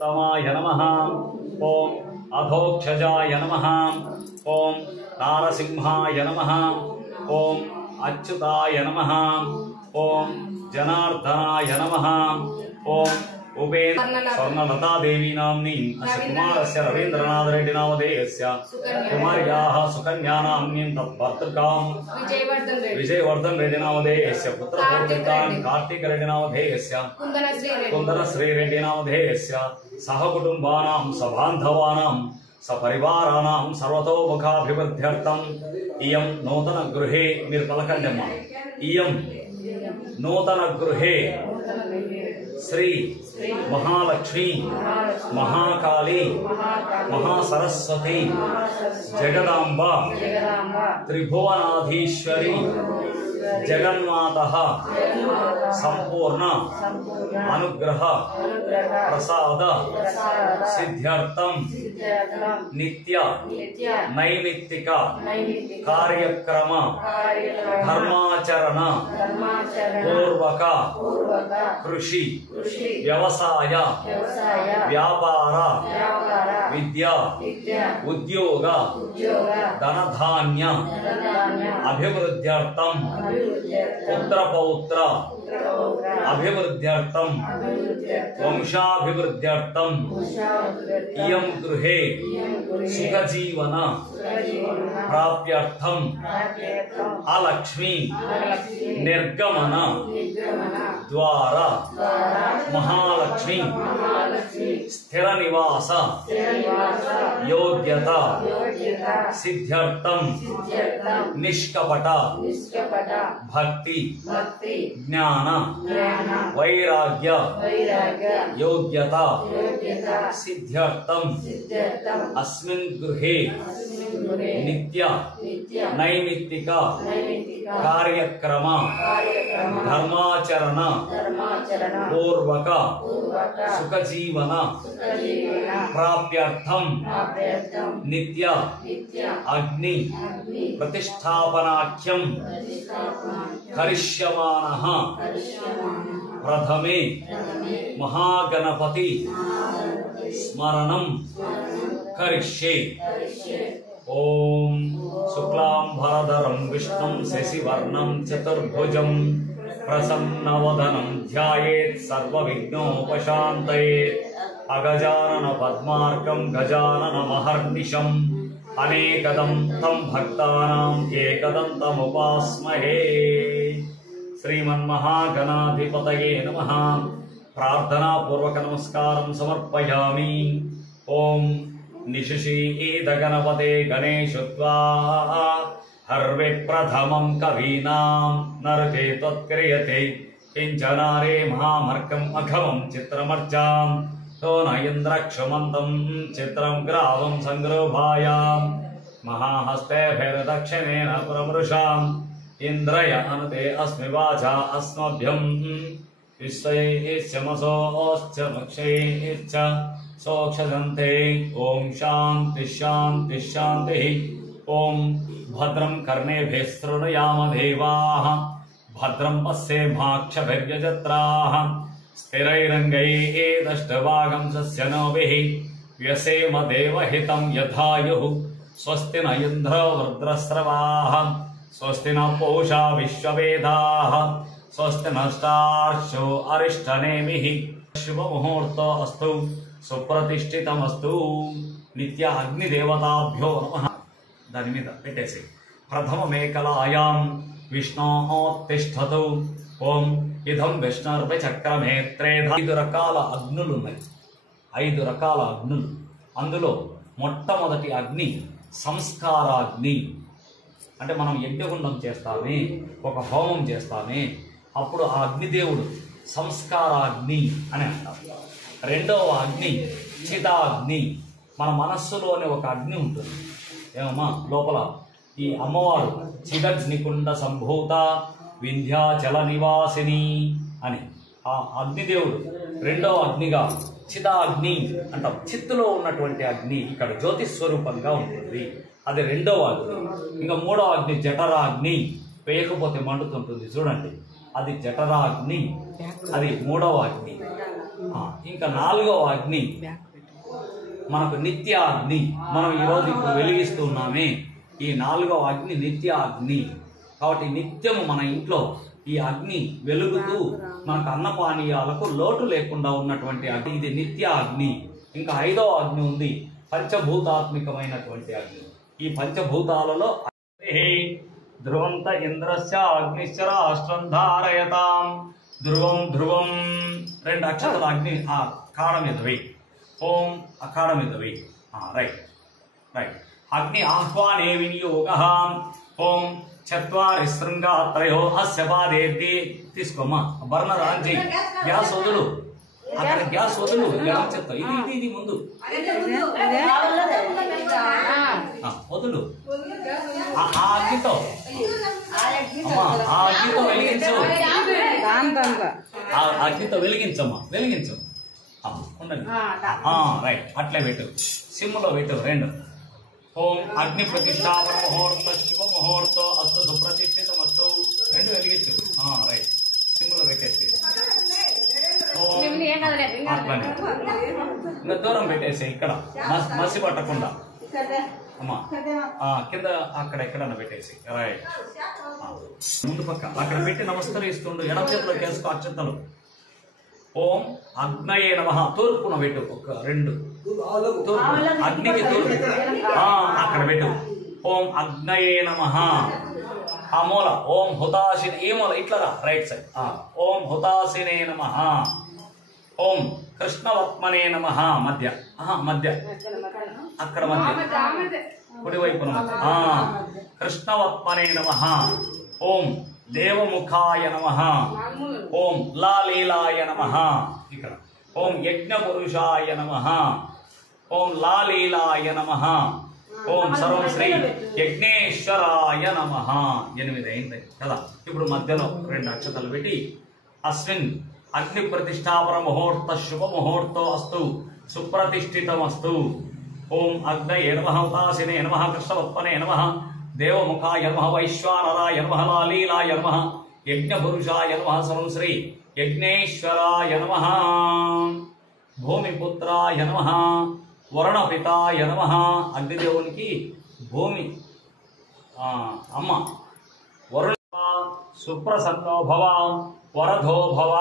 तमाय नमः। ओम अधोक्षजाय नमः। ओम नारसिंहाय नमः। ओम अच्युताय नमः। ओम जनार्दनाय नमः। ओम स्वर्णलता देवी नाम्नी अस्य कुमारस्य रवीन्द्रनाथ रेड्डी नामधेयस्य कुमार्याः सुकन्या नाम्नीं तत्भर्तृकां विजयवर्धन रेड्डी नामधेयस्य पुत्रपौत्रिकान् कार्तिक रेड्डी नामधेयस्य कुन्दनश्री रेड्डी नामधेयस्य सहकुटुम्बानां सबान्धवानां सपरिवाराणां सर्वतोमुखाभिवृद्ध्यर्थम् इयं नूतन गृहे మీరు పలకండమ్మా इयं नूतन गृहे श्री महालक्ष्मी महाकाली महासरस्वती जगदांबा त्रिभुवनाधीश्वरी जगन्मातः संपूर्ण अनुग्रह प्रसाद सिद्ध्यर्थम नित्य नैमित्तिक कार्यक्रम धर्माचरण पूर्वक कृषि व्यवसाय व्यापार विद्या उद्योग धनधान्य अभिवृद्ध्यर्थम पुत्र पौत्र अभिवृद्ध्यर्थम वंशाभिवृद्ध्यर्थम इयं गृहे सुखजीवन प्राप्त्यर्थम अलक्ष्मी निर्गमन द्वारा महालक्ष्मी स्थिर निवास योग्यता सिद्ध्यर्थम निष्कपट भक्ति ज्ञान वैराग्य योग्यता सिद्ध्यर्थम अस्मिन् गृहे नित्य नैमित्तिक कार्यक्रम धर्माचरण पूर्वक सुखजीवन प्राप्त्यर्थम नित्य अग्नि प्रतिष्ठापनाख्यम करिष्यमानः प्रथमे महागणपति स्मरणं करिष्ये। ओम शुक्लांबरधरं विष्णुं शशिवर्णं चतुर्भुजं प्रसन्नवदनं ध्यायेत् सर्वविघ्नोपशान्तये। अगजानन पद्मार्कं गजाननमहर्निशम् अनेकदं तं भक्तानां एकदन्तमुपास्महे। श्रीमन्महागणाधिपतये नमः। प्रार्थना पूर्वक नमस्कारं समर्पयामि। ओम निशिषीद गणपते गणेशत्वा हर्वे प्रथमं कवीनां नरके त्वत्क्रियते किंचनारे महामर्कम् अघमं चित्रमर्चां तो न इन्द्रक्षमन्तं चित्रं ग्रावं संगृभायां महाहस्ते भैरदक्षिणेन पुरमृषाम् इन्द्रय अनुते अस्मि वाचा अस्मभ्यं विश्वैश्चमसोश्च मक्षैश्च सोक्षजन्ते। ओम शांति शांति शांति। ओम भद्रं कर्णेभिः शृणुयाम देवाः भद्रं पश्येमाक्षभिर्यजत्राः स्थिरैरङ्गैः दष्टभागं शस्यनोभिः व्यसेम देवहितं यथायुः। स्वस्ति न इन्द्रो वृद्रस्रवाः स्वस्ति न पूषा विश्ववेदाः स्वस्ति नष्टार्षो अरिष्टनेमिः। शुभमुहूर्तो अस्तु सुप्रतिष्ठितमस्तु। नित्य अग्निदेवताभ्यो नमः। दानि मीद पेट्टेसि प्रथम मेकलायां विष्णोत्तिष्ठतु। ओम इदं विष्णुर्वै चक्रमे त्रेधा। 5 రకాల అగ్నులు ఉన్నాయి. 5 రకాల అగ్నులు. అందులో మొట్టమొదటి అగ్ని సంస్కారాగ్ని. అంటే మనం యజ్ఞగుండం చేస్తామే, ఒక హోమం చేస్తామే, అప్పుడు ఆ అగ్నిదేవుడు సంస్కారాగ్ని అని అంటారు. రెండవ అగ్ని చితాగ్ని. మన మనస్సులోనే ఒక అగ్ని ఉంటుంది. ఏమమ్మా లోపల ఈ అమ్మవారు చిదగ్నికుండ సంభూత వింధ్యాచల నివాసిని అని ఆ అగ్నిదేవుడు రెండవ అగ్నిగా చితాగ్ని అంటాం. చిత్తులో ఉన్నటువంటి అగ్ని ఇక్కడ జ్యోతి స్వరూపంగా ఉంటుంది. అది రెండవ అగ్ని. ఇంకా మూడవ అగ్ని జఠరాగ్ని. పేయకపోతే మండుతుంటుంది చూడండి, అది జఠరాగ్ని, అది మూడవ అగ్ని. ఇంకా నాలుగవ అగ్ని మనకు నిత్య అగ్ని. మనం ఈరోజు ఇప్పుడు వెలిగిస్తున్నామే ఈ నాలుగవ అగ్ని నిత్య అగ్ని. కాబట్టి నిత్యము మన ఇంట్లో ఈ అగ్ని వెలుగుతూ మనకు అన్నపానీయాలకు లోటు లేకుండా ఉన్నటువంటి అగ్ని, ఇది నిత్య అగ్ని. ఇంకా ఐదవ అగ్ని ఉంది, పంచభూతాత్మికమైనటువంటి అగ్ని. ఈ పంచభూతాలలో ధ్రువంత ఇంద్రస్య అగ్నిశ్చ రాష్ట్రం ధారయతాం. ధ్రువం ధ్రువం రెండు అక్షరాల అగ్ని ఆ కాడ మీద వెయ్యి. ఓం ఆ కాడ మీద వెయ్యి. Right right. అగ్ని ఆహ్వానే వినియోగ. ఓం చత్వారి శృంగాత్రయో అస్య పాదేర్తి. తీసుకోమ్మా బర్నర్ ఆన్ చేయి. గ్యాస్ వదులు, అక్కడ గ్యాస్ వదులు. ఎలా చెప్తా ఇది ఇది ఇది ముందు వదులు. ఆ అగ్నితో అమ్మా ఆ అగ్నితో వెలిగించు. ఆ అగ్నితో వెలిగించమ్మా, వెలిగించు. ఉండండి. రైట్ అట్లే పెట్టు, సిమ్లో పెట్టు రెండు. ఓం అగ్ని ప్రతిష్టాపన ముహూర్త శుభ ముహూర్తో అస్తు సుప్రతిష్ఠితమస్తు. రెండు వెలిగించు. రైట్ సిమ్లో పెట్టేసి అట్లానే ఇంకా దూరం పెట్టేసి ఇక్కడ మసి పట్టకుండా అమ్మా కింద అక్కడ ఎక్కడన్నా పెట్టేసి. రైట్ ముందు పక్క అక్కడ పెట్టి నమస్కరిస్తుండు. ఎడమ చేతిలో కేసుకో అక్షంతలు. ఓం అగ్నయే నమః. తూర్పున పెట్టు ఒక రెండు. తూర్పు అగ్నికి తూర్పు అక్కడ పెట్టు. ఓం అగ్నయే నమః. ఆ మూల ఓం హుతాశిని. ఈ మూల ఇట్లా రైట్ సైడ్. ఓం హుతాశినే నమః. ఓం కృష్ణవత్మనే నమః. మధ్య మధ్య అక్కడ మధ్య కుడివైపున కృష్ణవత్మనే నమః. ఓం దేవముఖాయ నమః. ఓం లాలీలాయ నమః. ఇక్కడ ఓం యజ్ఞపురుషాయ నమః. ఓం లాలీలాయ నమః. ఓం సర్వం శ్రీ యజ్ఞేశ్వరాయ నమః. 8 అయింది కదా. ఇప్పుడు మధ్యలో రెండు అక్షతలు పెట్టి అస్మిన్ అగ్ని ప్రతిష్టాపన ముహూర్త శుభ ముహూర్తో అస్తు సుప్రతిష్ఠితమస్తు. ఓం అగ్నయే నమః. ఉతాసినే నమః. కృష్ణవత్మనే నమః. దేవముఖాయ నమః. వైశ్వానరాయ నమః. లాలీలాయ నమః. యజ్ఞపురుషాయ నమః. సర్వం శ్రీ యజ్ఞేశ్వరాయ నమః. భూమిపుత్రాయ నమః. వరుణపితాయ నమః. అగ్నిదేవునికి భూమి అమ్మ. వరుణ సుప్రసన్నో భవ వరధో భవ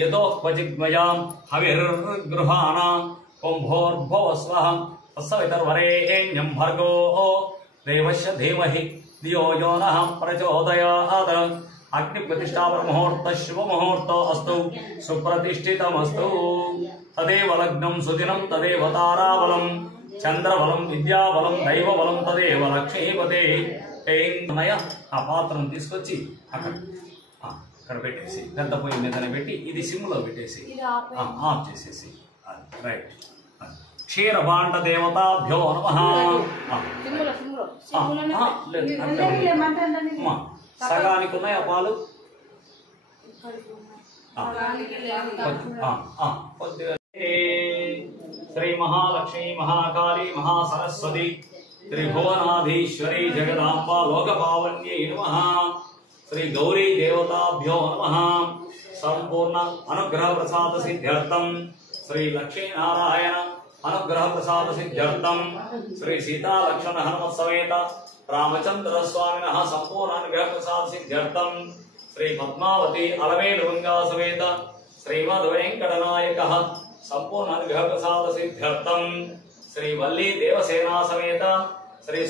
యదోక్వజిగ్మయాం హవిర్గృహాణ. ఓం భోర్భువస్వః తస్సవితుర్వరేణ్యం భర్గో దేవస్య ధీమహి ధియో యో నః ప్రచోదయాత్. అగ్ని ప్రతిష్టాపన ముహూర్త శుభ ముహూర్తో అస్తు సుప్రతిష్ఠితమస్తు. తదేవ లగ్నం సుదినం తదేవ తారాబలం చంద్రబలం విద్యాబలం దైవబలం తదేవ లక్ష్మీపతే. ఆ పాత్రను తీసుకొచ్చి అక్కడ అక్కడ పెట్టేసి పెద్ద పొయ్యి మీదనే పెట్టి ఇది సిమ్లో పెట్టేసి ఆఫ్ చేసేసి. రైట్. క్షీరభాండ దేవతాభ్యో నమః. సగానికి ఉన్నాయి ఆ పాలు. శ్రీ మహాలక్ష్మీ మహాకాళీ మహాసరస్వతి త్రిభువనాధీశ్వరీ జగదాంబ లోకపావన్యై నమః. శ్రీ గౌరీ దేవతాభ్యో నమః. సంపూర్ణ అనుగ్రహ ప్రసాద సిద్ధ్యర్థం శ్రీ లక్ష్మీనారాయణ అనుగ్రహ ప్రసాద సిద్ధ్యర్థం శ్రీ సీతాలక్ష్మణ హనుమత్ సమేత రామచంద్ర స్వామినః సంపూర్ణ అనుగ్రహ ప్రసాద సిద్ధ్యర్థం శ్రీ పద్మావతి అలవేలు గంగా సమేత శ్రీమద్ వెంకటనాయకః సంపూర్ణ అనుగ్రహ ప్రసాద సిద్ధ్యర్థం శ్రీ వల్లీ దేవసేనా సమేత శ్రీ